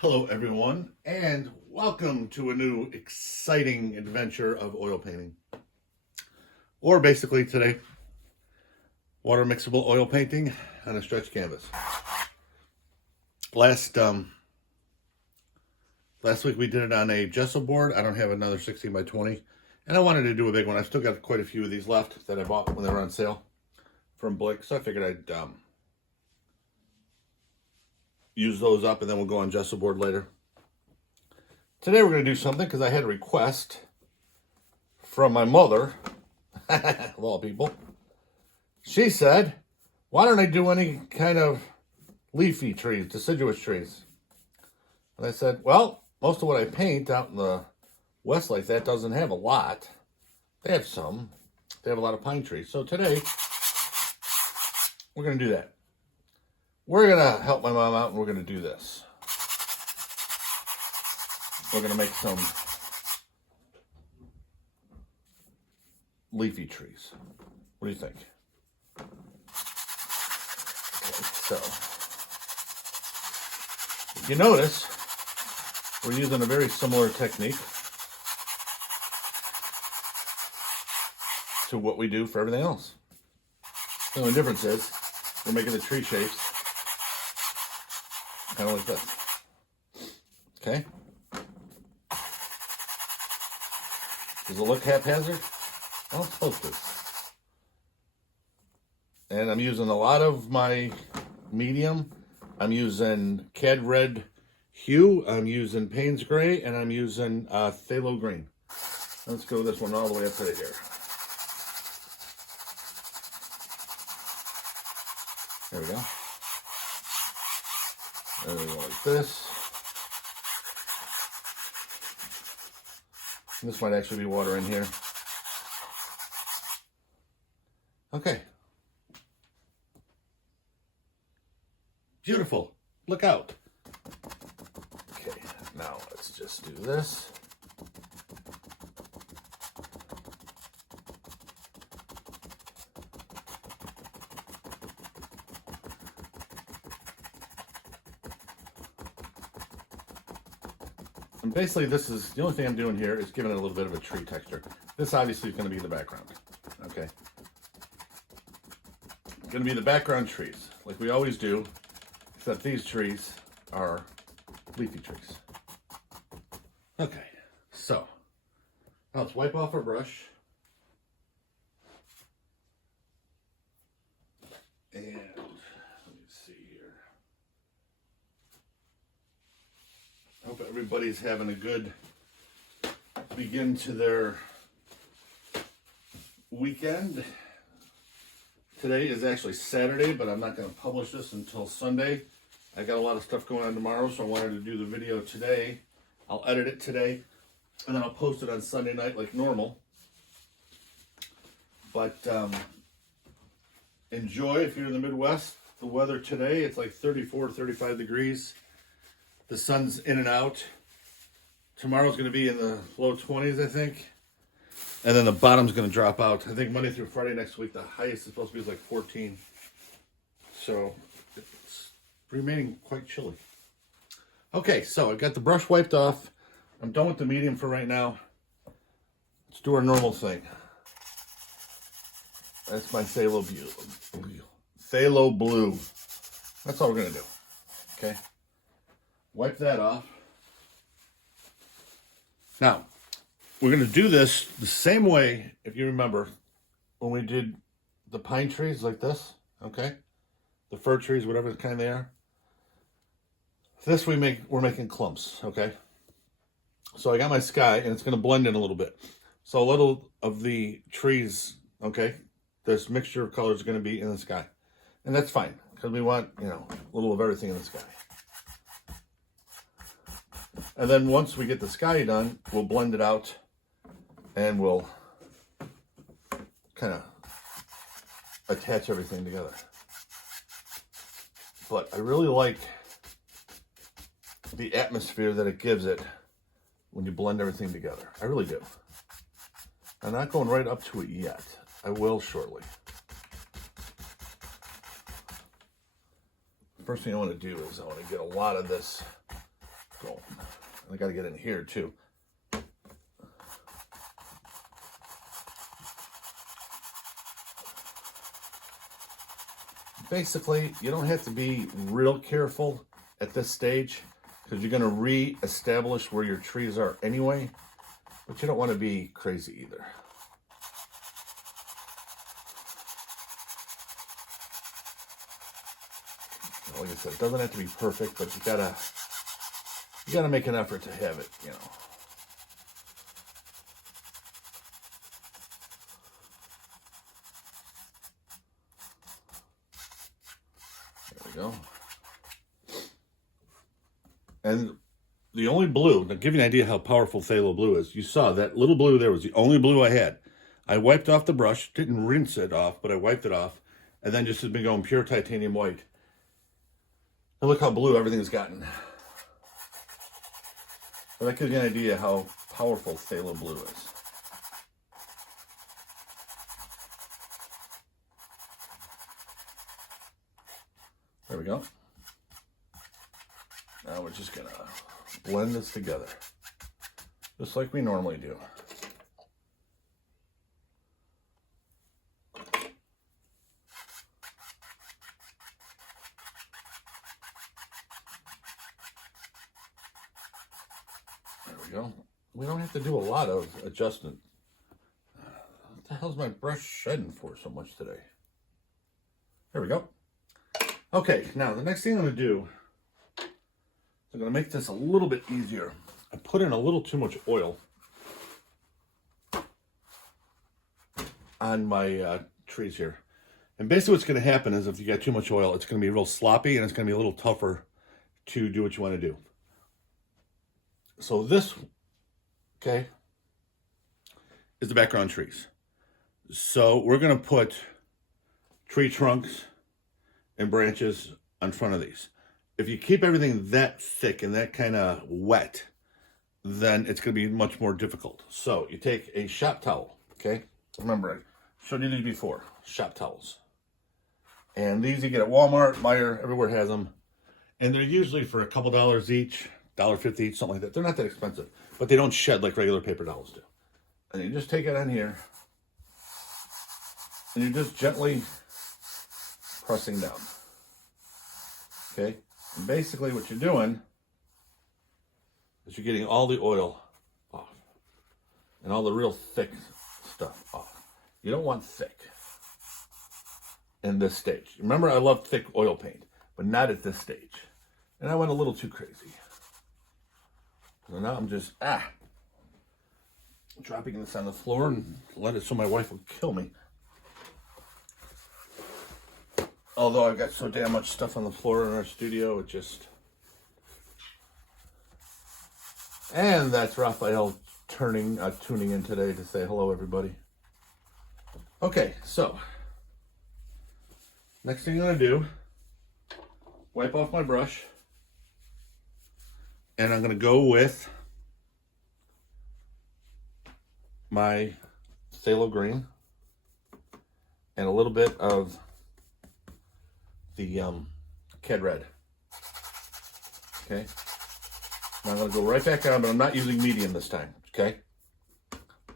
Hello everyone, and welcome to a new exciting adventure of oil painting. Or basically today, water mixable oil painting on a stretch canvas. Last week we did it on a gesso board. I don't have another 16 by 20, and I wanted to do a big one. I've still got quite a few of these left that I bought when they were on sale from Blake, so I figured I'd use those up and then we'll go on gesso board later. Today we're going to do something because I had a request from my mother, of all people. She said, why don't I do any kind of leafy trees, deciduous trees? And I said, well, most of what I paint out in the west like that doesn't have a lot. They have some. They have a lot of pine trees. So today, we're going to do that. We're going to help my mom out and we're going to do this. We're going to make some leafy trees. What do you think? Okay, so, if you notice, we're using a very similar technique to what we do for everything else. The only difference is we're making the tree shapes kind of like this. Okay? Does it look haphazard? Well, it's supposed to. And I'm using a lot of my medium. I'm using Cad Red Hue. I'm using Payne's Gray. And I'm using Phthalo Green. Let's go this one all the way up to here. There we go. There we go, like this. This might actually be water in here. Okay. Beautiful. Look out. Okay, now let's just do this. And basically this is, the only thing I'm doing here is giving it a little bit of a tree texture. This obviously is going to be the background, okay? It's going to be the background trees, like we always do, except these trees are leafy trees. Okay, so, now let's wipe off our brush. And, let me see here. I hope everybody's having a good begin to their weekend. Today is actually Saturday, but I'm not going to publish this until Sunday. I got a lot of stuff going on tomorrow, so I wanted to do the video today. I'll edit it today, and then I'll post it on Sunday night like normal. But enjoy if you're in the Midwest. The weather today, it's like 34, 35 degrees. The sun's in and out. Tomorrow's going to be in the low 20s, I think. And then the bottom's going to drop out. I think Monday through Friday next week, the highest is supposed to be like 14. So it's remaining quite chilly. Okay, so I've got the brush wiped off. I'm done with the medium for right now. Let's do our normal thing. That's my phthalo blue. Phthalo blue. That's all we're going to do. Okay. Wipe that off. Now, we're going to do this the same way, if you remember, when we did the pine trees like this, okay? The fir trees, whatever kind they are. This we're making clumps, okay? So I got my sky, and it's going to blend in a little bit. So a little of the trees, okay, this mixture of colors is going to be in the sky. And that's fine, because we want, you know, a little of everything in the sky. And then once we get the sky done, we'll blend it out and we'll kind of attach everything together. But I really like the atmosphere that it gives it when you blend everything together. I really do. I'm not going right up to it yet. I will shortly. First thing I want to do is I want to get a lot of this I got to get in here too. Basically, you don't have to be real careful at this stage because you're going to re-establish where your trees are anyway, but you don't want to be crazy either. Like I said, it doesn't have to be perfect, but you gotta make an effort to have it, you know. There we go. And the only blue, to give you an idea how powerful phthalo blue is, you saw that little blue there was the only blue I had. I wiped off the brush, didn't rinse it off, but I wiped it off, and then just has been going pure titanium white. And look how blue everything's gotten. But that gives you an idea how powerful phthalo blue is. There we go. Now we're just gonna blend this together, just like we normally do. Go. We don't have to do a lot of adjustment. What the hell's my brush shedding for so much today? There we go. Okay, now the next thing I'm going to do is I'm going to make this a little bit easier. I put in a little too much oil on my trees here. And basically what's going to happen is if you got too much oil, it's going to be real sloppy and it's going to be a little tougher to do what you want to do. So this, okay, is the background trees. So we're going to put tree trunks and branches on front of these. If you keep everything that thick and that kind of wet, then it's going to be much more difficult. So you take a shop towel, okay? Remember, I showed you these before, shop towels. And these you get at Walmart, Meijer, everywhere has them. And they're usually for a couple dollars each. $1.50 each, something like that. They're not that expensive, but they don't shed like regular paper towels do. And you just take it on here, and you're just gently pressing down. Okay? And basically what you're doing is you're getting all the oil off and all the real thick stuff off. You don't want thick in this stage. Remember, I love thick oil paint, but not at this stage. And I went a little too crazy. So now I'm just, dropping this on the floor and let it so my wife will kill me. Although I've got so damn much stuff on the floor in our studio, it just... And that's Raphael tuning in today to say hello, everybody. Okay, so next thing I'm going to do, wipe off my brush. And I'm going to go with my phthalo green and a little bit of the Cad Red. Okay. Now I'm going to go right back on, but I'm not using medium this time. Okay.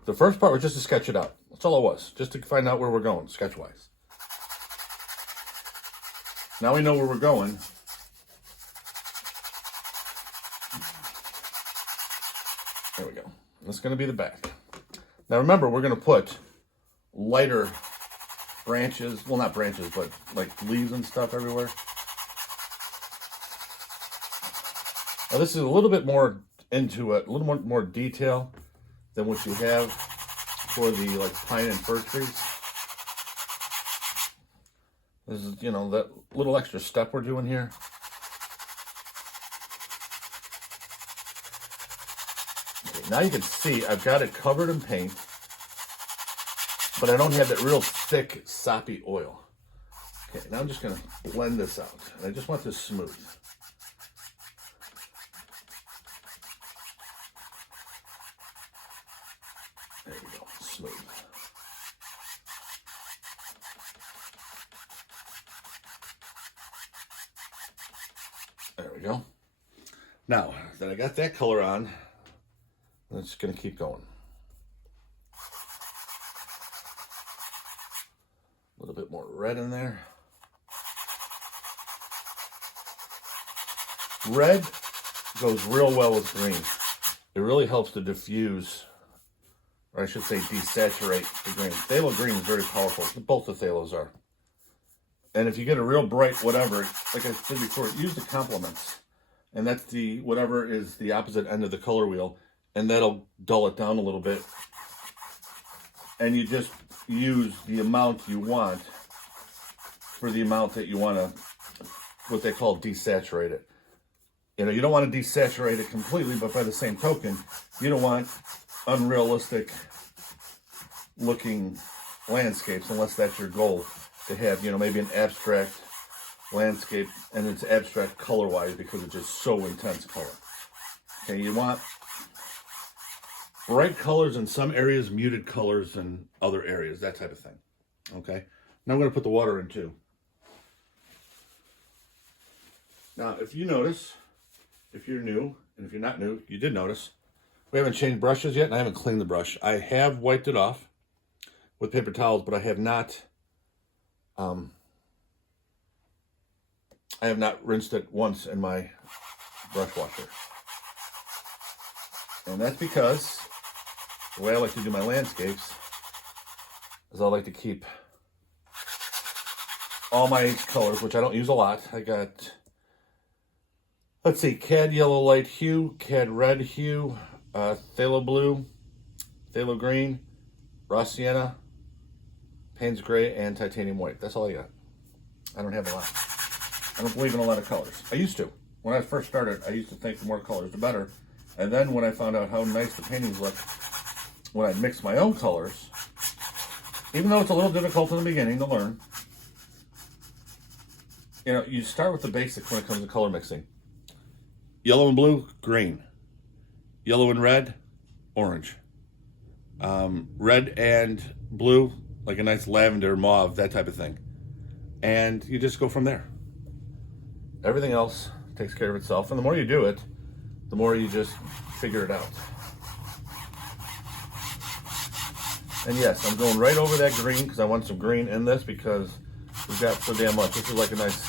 The first part was just to sketch it out. That's all it was. Just to find out where we're going, sketch-wise. Now we know where we're going. There we go. That's going to be the back. Now remember, we're going to put lighter branches, well, not branches, but like leaves and stuff everywhere. Now this is a little bit more into it, a little more detail than what you have for the like pine and fir trees. This is, you know, that little extra step we're doing here. Now you can see I've got it covered in paint, but I don't have that real thick, soppy oil. Okay, now I'm just going to blend this out. And I just want this smooth. There we go, smooth. There we go. Now that I got that color on, I'm just going to keep going. A little bit more red in there. Red goes real well with green. It really helps to diffuse, or I should say desaturate the green. Phthalo green is very powerful. Both the phthalos are. And if you get a real bright whatever, like I said before, use the complements. And that's the whatever is the opposite end of the color wheel. And that'll dull it down a little bit. And you just use the amount you want for the amount that you want to, what they call desaturate it. You know, you don't want to desaturate it completely, but by the same token, you don't want unrealistic looking landscapes unless that's your goal to have, you know, maybe an abstract landscape and it's abstract color wise because it's just so intense color. Okay, you want bright colors in some areas, muted colors in other areas, that type of thing. Okay, now I'm going to put the water in too. Now, if you notice, if you're new, and if you're not new, you did notice, we haven't changed brushes yet, and I haven't cleaned the brush. I have wiped it off with paper towels, but I have not rinsed it once in my brush washer. And that's because the way I like to do my landscapes is I like to keep all my colors, which I don't use a lot. I got, let's see, cad yellow light hue, cad red hue, phthalo blue, phthalo green, raw sienna, Payne's gray, and titanium white. That's all I got. I don't have a lot. I don't believe in a lot of colors. I used to. When I first started, I used to think the more colors the better. And then when I found out how nice the paintings look, when I mix my own colors, even though it's a little difficult in the beginning to learn, you know, you start with the basics when it comes to color mixing. Yellow and blue, green. Yellow and red, orange. Red and blue, like a nice lavender, mauve, that type of thing. And you just go from there. Everything else takes care of itself. And the more you do it, the more you just figure it out. And yes, I'm going right over that green because I want some green in this because we've got so damn much. This is like a nice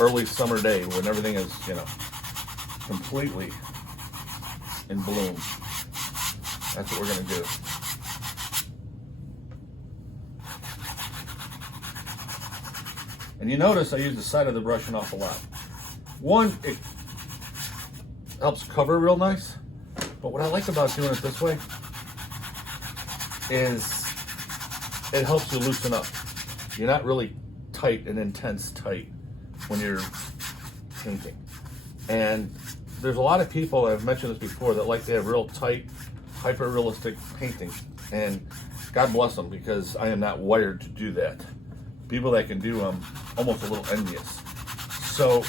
early summer day when everything is, you know, completely in bloom. That's what we're going to do. And you notice I use the side of the brush an awful lot. One, it helps cover real nice, but what I like about doing it this way is it helps you loosen up. You're not really tight and intense tight when you're painting. And there's a lot of people, I've mentioned this before, that like to have real tight, hyper-realistic paintings. And God bless them, because I am not wired to do that. People that can do them, almost a little envious. So,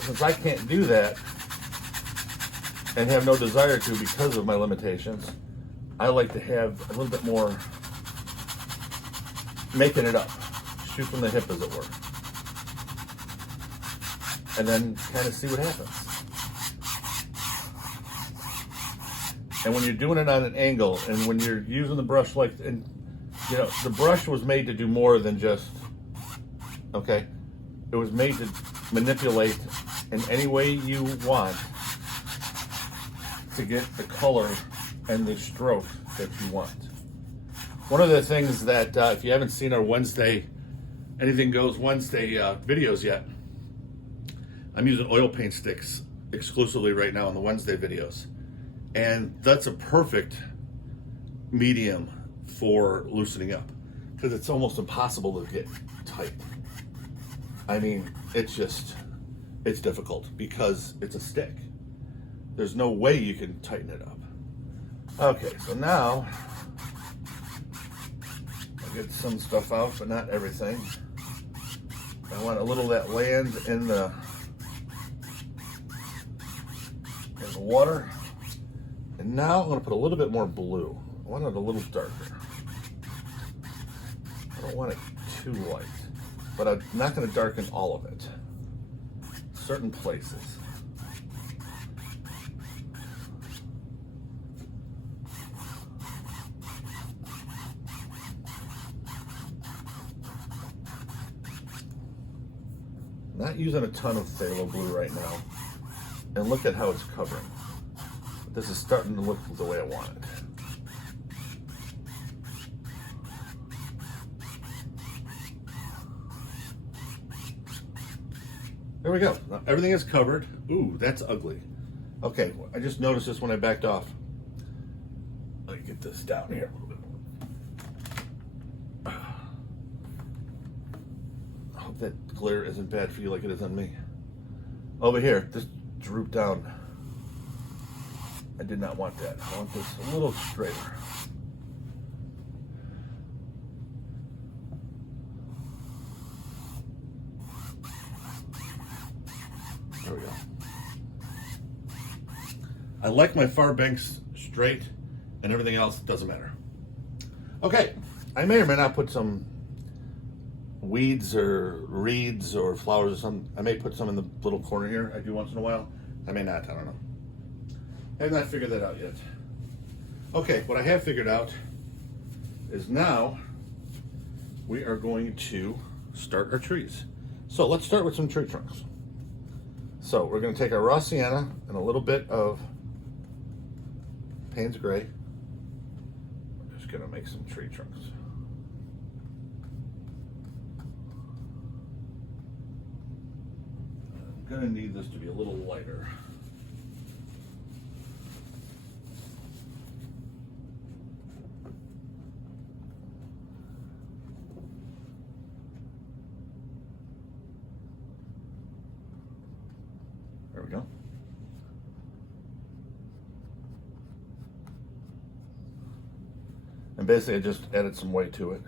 since I can't do that, and have no desire to because of my limitations, I like to have a little bit more making it up. Shoot from the hip, as it were. And then kind of see what happens. And when you're doing it on an angle, and when you're using the brush like, and you know, the brush was made to do more than just, okay? It was made to manipulate in any way you want to get the color and the stroke that you want. One of the things that, if you haven't seen our Wednesday, Anything Goes Wednesday videos yet, I'm using oil paint sticks exclusively right now in the Wednesday videos. And that's a perfect medium for loosening up because it's almost impossible to get tight. I mean, it's difficult because it's a stick. There's no way you can tighten it up. Okay, so now I'll get some stuff out, but not everything. I want a little of that land in the water. And now I'm going to put a little bit more blue. I want it a little darker. I don't want it too light, but I'm not going to darken all of it. Certain places. Not using a ton of phthalo blue right now. And look at how it's covering. This is starting to look the way I want it. There we go. Now everything is covered. Ooh, that's ugly. Okay, I just noticed this when I backed off. Let me get this down here a little bit more. I hope that glare isn't bad for you like it is on me. Over here, this drooped down. I did not want that. I want this a little straighter. There we go. I like my far banks straight, and everything else doesn't matter. Okay, I may or may not put some weeds or reeds or flowers or something. I may put some in the little corner here. I do once in a while. I may not, I don't know. I have not figured that out yet. Okay, what I have figured out is now we are going to start our trees. So let's start with some tree trunks. So we're going to take our raw sienna and a little bit of Payne's Gray. We're just going to make some tree trunks. I'm going to need this to be a little lighter. There we go. And basically I just added some weight to it.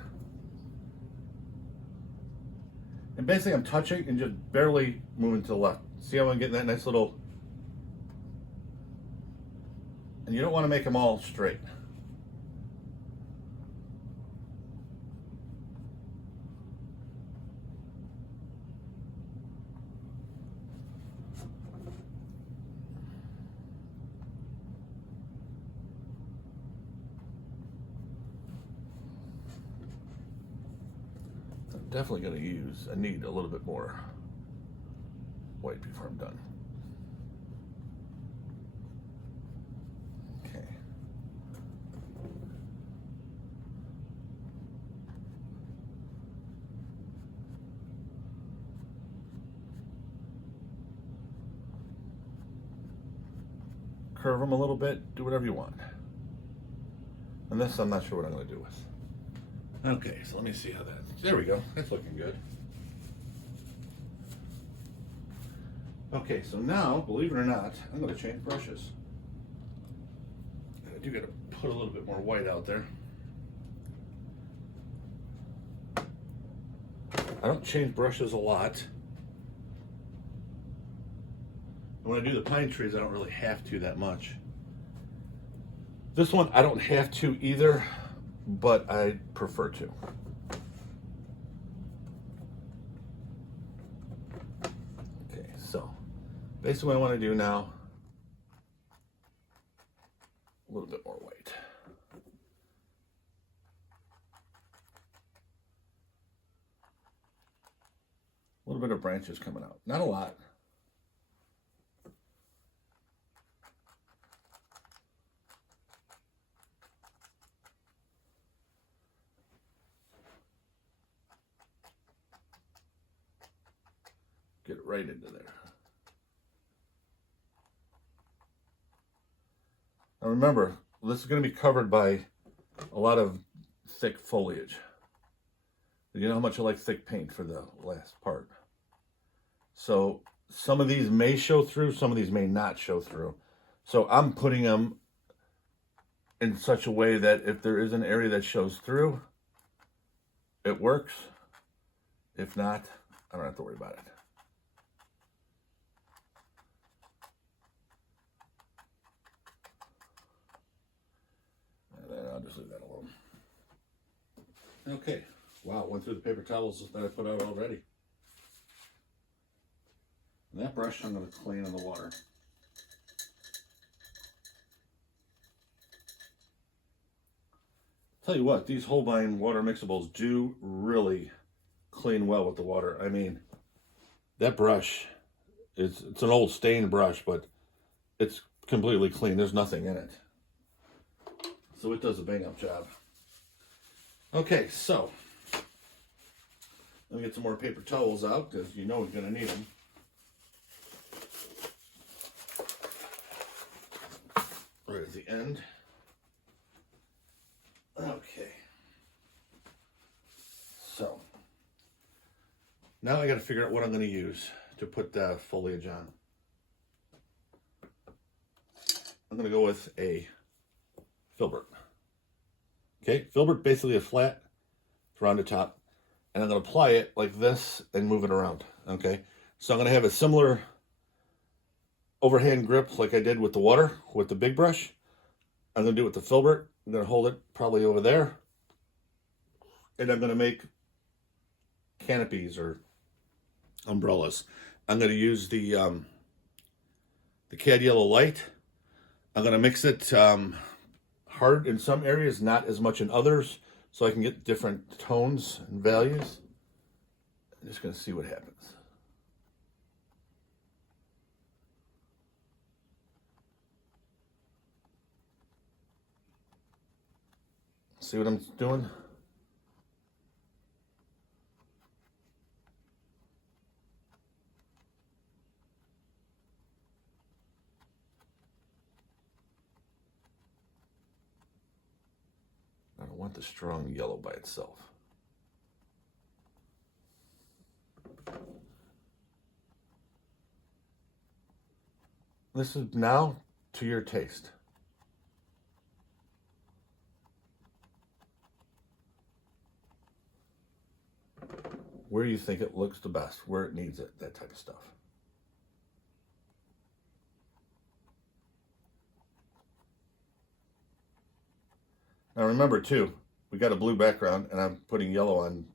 And basically I'm touching and just barely moving to the left. See how I'm getting that nice little, and you don't want to make them all straight. Definitely going to use, I need a little bit more white before I'm done. Okay. Curve them a little bit, do whatever you want. And this I'm not sure what I'm going to do with. Okay, so let me see how that, there we go, that's looking good. Okay, so now, believe it or not, I'm going to change brushes. And I do got to put a little bit more white out there. I don't change brushes a lot. And when I do the pine trees, I don't really have to that much. This one, I don't have to either, but I prefer to. Okay, so basically what I want to do now, a little bit more white. A little bit of branches coming out, not a lot. Get it right into there. Now remember, this is going to be covered by a lot of thick foliage. You know how much I like thick paint for the last part. So some of these may show through, some of these may not show through. So I'm putting them in such a way that if there is an area that shows through, it works. If not, I don't have to worry about it. I'll just leave that alone. Okay. Wow, went through the paper towels that I put out already. And that brush I'm going to clean in the water. Tell you what, these Holbein water mixables do really clean well with the water. I mean, That brush, it's an old stained brush, but it's completely clean. There's nothing in it. So it does a bang up job. Okay, so let me get some more paper towels out because you know we're going to need them. Right at the end. Okay. So now I got to figure out what I'm going to use to put the foliage on. I'm going to go with a filbert. Okay, filbert basically a flat, rounded top, and I'm going to apply it like this and move it around. Okay, so I'm going to have a similar overhand grip like I did with the water, with the big brush. I'm going to do it with the filbert. I'm going to hold it probably over there, and I'm going to make canopies or umbrellas. I'm going to use the cad yellow light. I'm going to mix it hard in some areas, not as much in others, so I can get different tones and values. I'm just going to see what happens. See what I'm doing? I don't want the strong yellow by itself. This is now to your taste. Where you think it looks the best, where it needs it, that type of stuff. Now remember too, we got a blue background and I'm putting yellow on,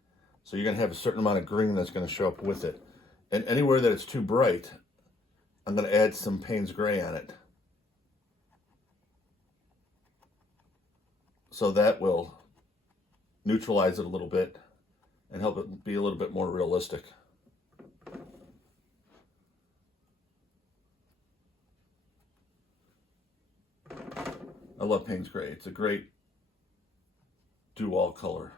so you're gonna have a certain amount of green that's gonna show up with it. And anywhere that it's too bright, I'm gonna add some Payne's gray on it. So that will neutralize it a little bit and help it be a little bit more realistic. I love Payne's gray. It's a great do-all color.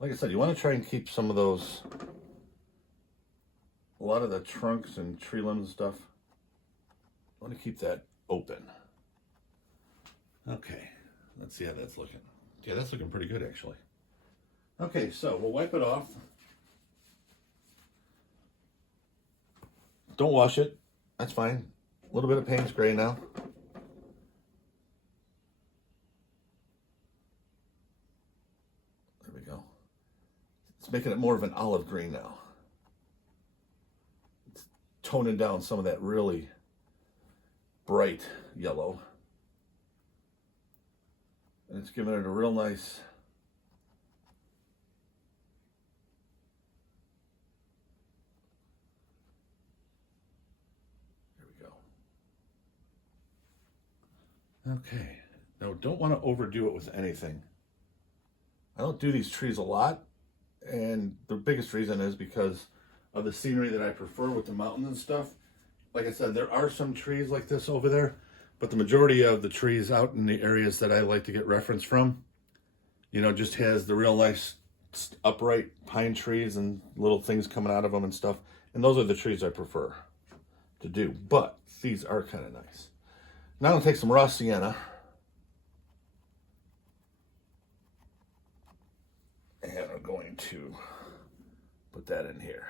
Like I said, you want to try and keep some of those, a lot of the trunks and tree limbs and stuff, I want to keep that open. Okay, let's see how that's looking. Yeah, that's looking pretty good actually. Okay, so we'll wipe it off. Don't wash it, that's fine. A little bit of Payne's gray now. There we go. It's making it more of an olive green now. It's toning down some of that really bright yellow. And it's giving it a real nice Okay, now don't want to overdo it with anything. I don't do these trees a lot, and the biggest reason is because of the scenery that I prefer with the mountains and stuff. Like I said, there are some trees like this over there, but the majority of the trees out in the areas that I like to get reference from, you know, just has the real nice upright pine trees and little things coming out of them and stuff. And those are the trees I prefer to do, but these are kind of nice. Now I'm going to take some raw sienna and I'm going to put that in here.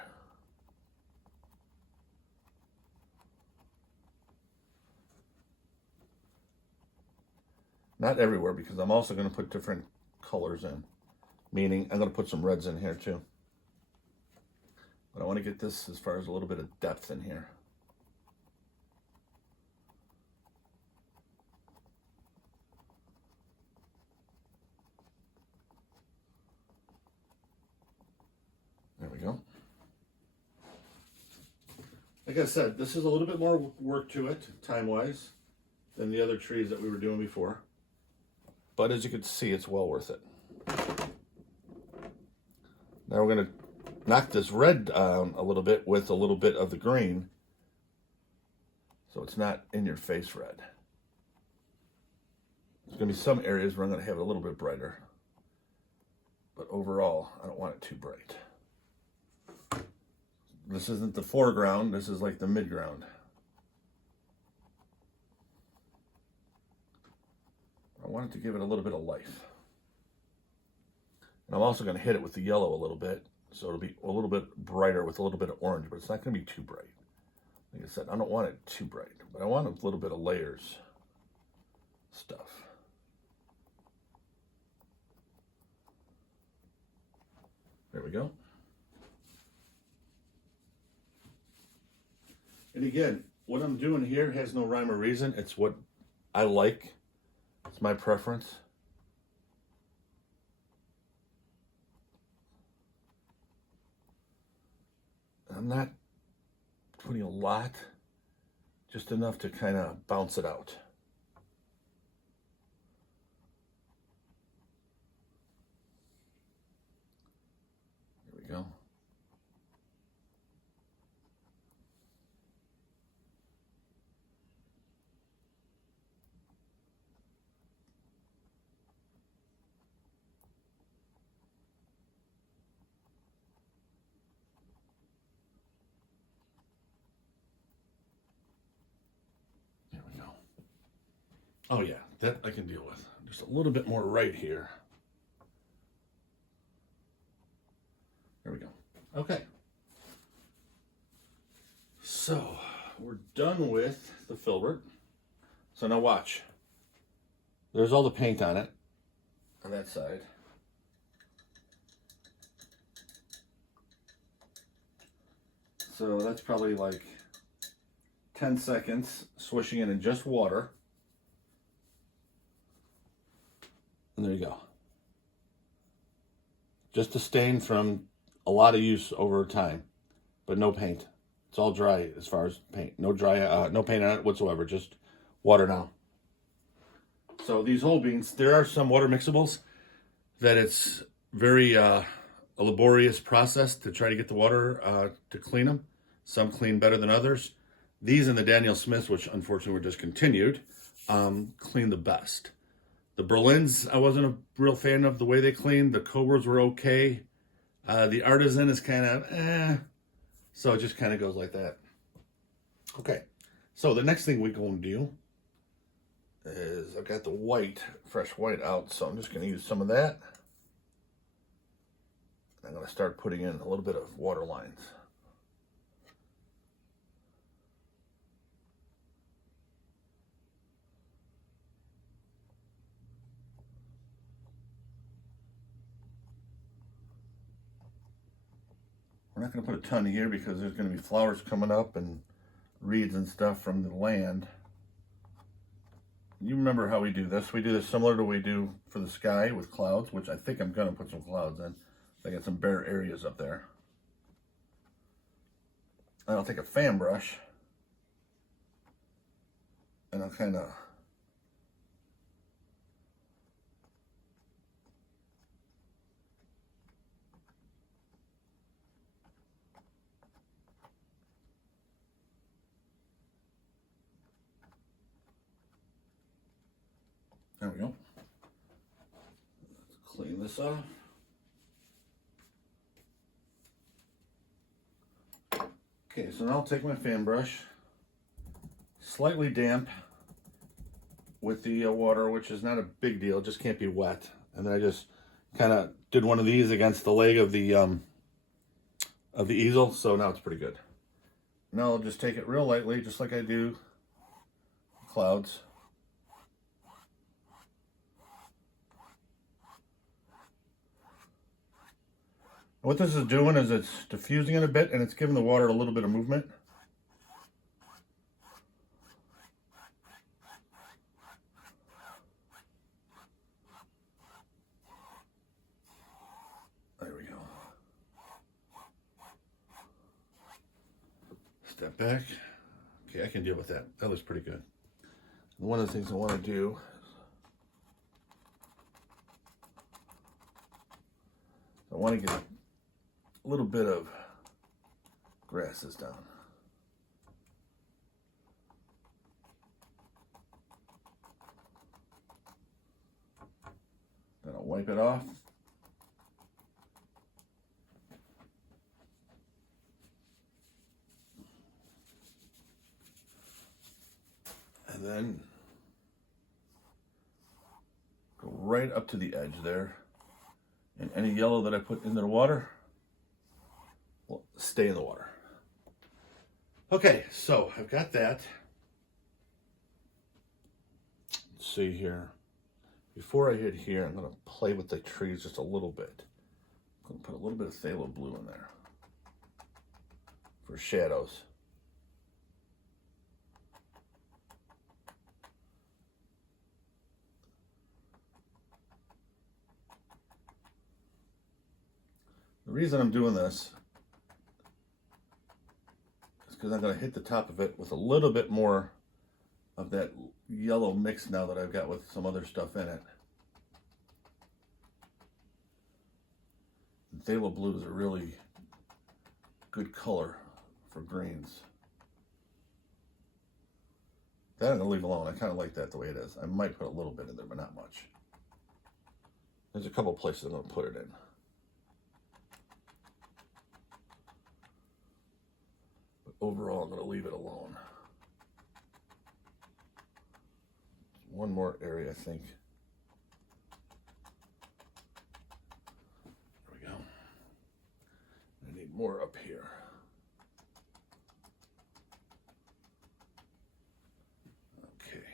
Not everywhere, because I'm also going to put different colors in, meaning I'm going to put some reds in here too. But I want to get this as far as a little bit of depth in here. There we go. Like I said, this is a little bit more work to it, time-wise, than the other trees that we were doing before. But as you can see, it's well worth it. Now we're going to knock this red down a little bit with a little bit of the green, so it's not in your face red. There's going to be some areas where I'm going to have it a little bit brighter, but overall I don't want it too bright. This isn't the foreground, this is like the midground. I want it to give it a little bit of life. And I'm also going to hit it with the yellow a little bit, so it'll be a little bit brighter with a little bit of orange, but it's not going to be too bright. Like I said, I don't want it too bright, but I want a little bit of layers stuff. There we go. And again, what I'm doing here has no rhyme or reason. It's what I like. It's my preference. I'm not putting a lot, just enough to kind of bounce it out. There we go. Oh yeah, that I can deal with. Just a little bit more right here. There we go. Okay. So we're done with the filbert. So now watch. There's all the paint on it, on that side. So that's probably like 10 seconds swishing it in just water. And there you go. Just a stain from a lot of use over time, but no paint. It's all dry as far as paint. No paint on it whatsoever. Just water now. So these Holbeins, there are some water mixables that it's very a laborious process to try to get the water to clean them. Some clean better than others. These and the Daniel Smiths, which unfortunately were discontinued, clean the best. The Berlins, I wasn't a real fan of the way they cleaned. The Cobras were okay. The Artisan is kind of so it just kind of goes like that. Okay, so the next thing we're going to do is I've got the white, fresh white out, so I'm just going to use some of that. I'm going to start putting in a little bit of water lines. We're not going to put a ton here because there's going to be flowers coming up and reeds and stuff from the land. You remember how we do this. We do this similar to what we do for the sky with clouds, which I think I'm going to put some clouds in. I got some bare areas up there. And I'll take a fan brush and I'll kind of there we go. Let's clean this off. Okay, so now I'll take my fan brush, slightly damp with the water, which is not a big deal, it just can't be wet. And then I just kind of did one of these against the leg of the easel, so now it's pretty good. Now I'll just take it real lightly, just like I do clouds. What this is doing is it's diffusing it a bit and it's giving the water a little bit of movement. There we go. that back. Okay, I can deal with that. That looks pretty good. And one of the things I want to do, I want to get a little bit of grasses down. Then I'll wipe it off. And then go right up to the edge there. And any yellow that I put into the water will stay in the water. Okay, so I've got that. Let's see here. Before I hit here, I'm going to play with the trees just a little bit. I'm going to put a little bit of phthalo blue in there for shadows. The reason I'm doing this is because I'm going to hit the top of it with a little bit more of that yellow mix now that I've got with some other stuff in it. Phthalo blue is a really good color for greens. That I'm going to leave alone. I kind of like that the way it is. I might put a little bit in there, but not much. There's a couple places I'm going to put it in. But overall, I'm going to leave it alone. One more area, I think. There we go. I need more up here. Okay.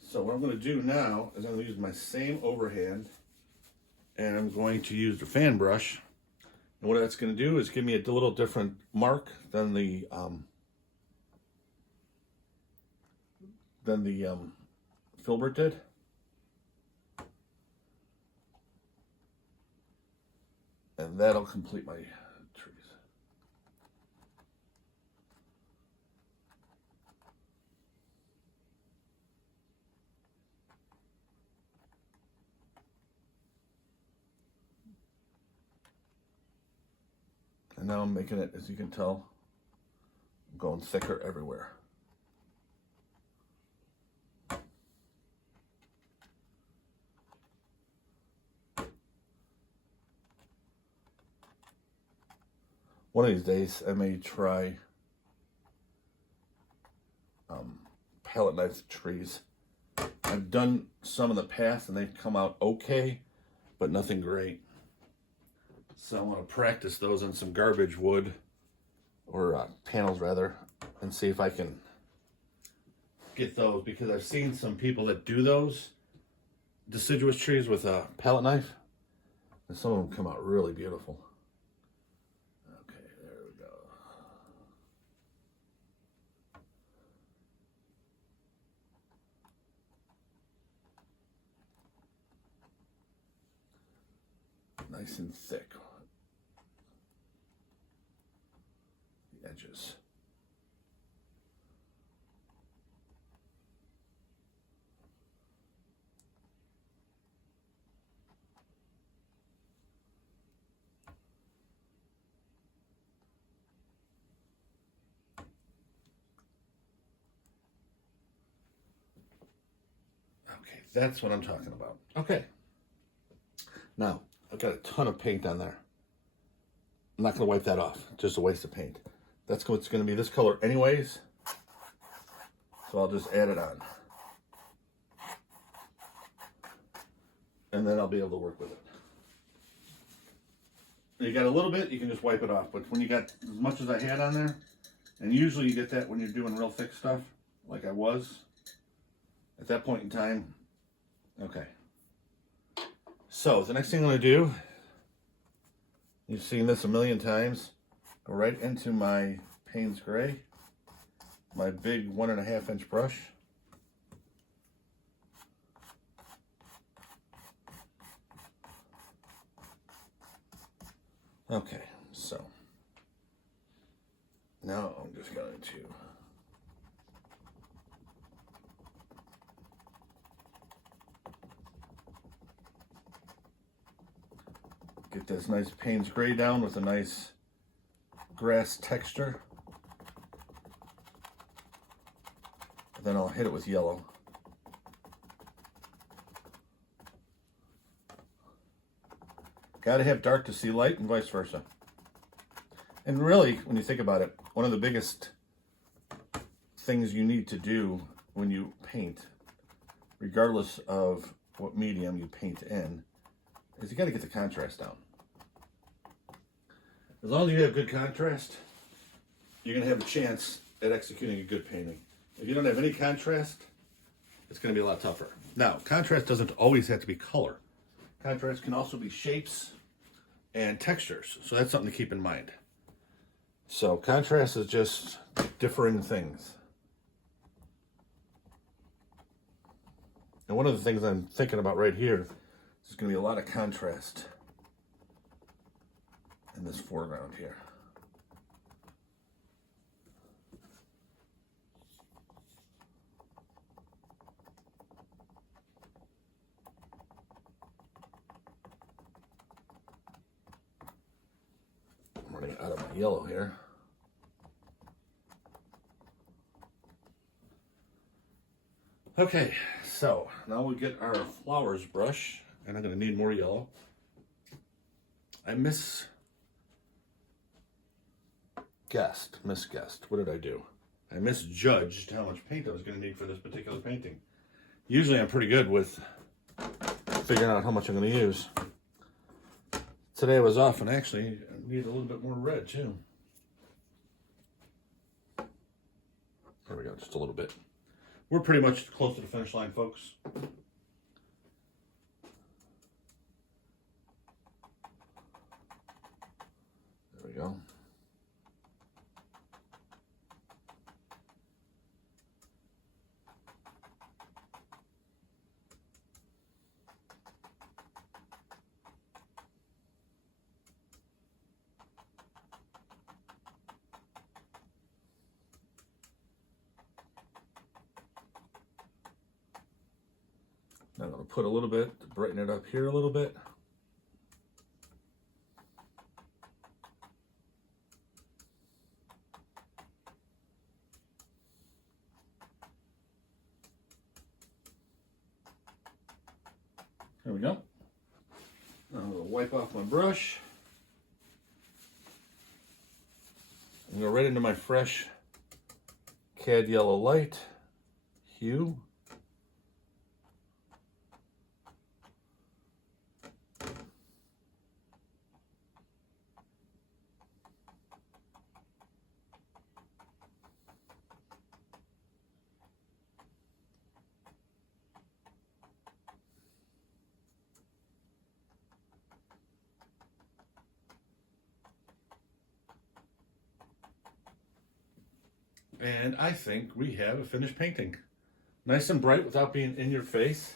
So what I'm going to do now is I'm going to use my same overhand, and I'm going to use the fan brush. And what that's going to do is give me a little different mark than the filbert did. And that'll complete my trees. And now I'm making it, as you can tell, I'm going thicker everywhere. One of these days, I may try palette knife trees. I've done some in the past and they've come out okay, but nothing great. So I want to practice those on some garbage wood, or panels rather, and see if I can get those, because I've seen some people that do those deciduous trees with a palette knife, and some of them come out really beautiful. Nice and thick. The edges. Okay, that's what I'm talking about. Okay. Now, I've got a ton of paint on there. I'm not going to wipe that off. Just a waste of paint. That's what's going to be this color anyways. So I'll just add it on. And then I'll be able to work with it. You got a little bit, you can just wipe it off. But when you got as much as I had on there, and usually you get that when you're doing real thick stuff, like I was, at that point in time, okay. So the next thing I'm going to do, you've seen this a million times, go right into my Payne's Gray, my big 1.5 inch brush. Okay, so Now I'm just going to get this nice Payne's gray down with a nice grass texture. Then I'll hit it with yellow. Got to have dark to see light and vice versa. And really, when you think about it, one of the biggest things you need to do when you paint, regardless of what medium you paint in, is you got to get the contrast down. As long as you have good contrast, you're going to have a chance at executing a good painting. If you don't have any contrast, it's going to be a lot tougher. Now, contrast doesn't always have to be color. Contrast can also be shapes and textures, so that's something to keep in mind. So contrast is just differing things. And one of the things I'm thinking about right here is going to be a lot of contrast in this foreground here. I'm running out of my yellow here. Okay, so now we get our flowers brush, and I'm going to need more yellow. I misguessed. What did I do? I misjudged how much paint I was going to need for this particular painting. Usually I'm pretty good with figuring out how much I'm going to use. Today I was off, and actually I need a little bit more red too. There we go, just a little bit. We're pretty much close to the finish line, folks. There we go. Now I'm going to put a little bit to brighten it up here a little bit. There we go. Now I'm going to wipe off my brush and go right into my fresh Cad Yellow Light hue. And I think we have a finished painting. Nice and bright without being in your face.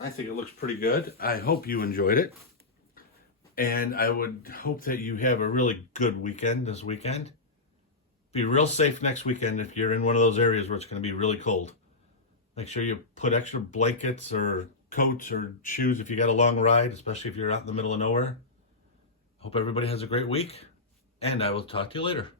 I think it looks pretty good. I hope you enjoyed it. And I would hope that you have a really good weekend this weekend. Be real safe next weekend if you're in one of those areas where it's going to be really cold. Make sure you put extra blankets or coats or shoes if you got a long ride, especially if you're out in the middle of nowhere. Hope everybody has a great week, and I will talk to you later.